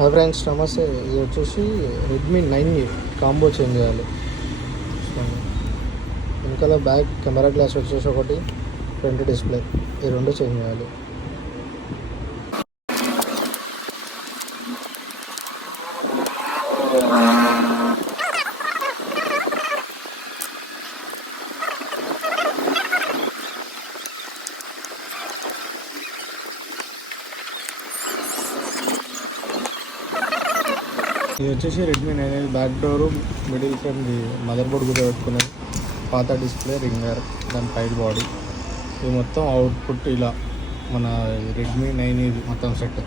Hi friends నమస్తే. ఇది వచ్చేసి రెడ్మీ 9 కాంబో చేంజ్ చేయాలి. వెనకాల బ్యాక్ కెమెరా గ్లాస్ వచ్చేసి ఒకటి, ఫ్రంట్ డిస్ప్లే, ఈ రెండు చేంజ్ చేయాలి. ఇది వచ్చేసి Redmi 9 back door, middle frame, motherboard కూర్చోబెట్టుకునేది, పాత డిస్ప్లే, రింగర్, దాని పైడ్ బాడీ, ఇది మొత్తం అవుట్పుట్ ఇలా మన రెడ్మీ 9 ఇది మొత్తం సెట్.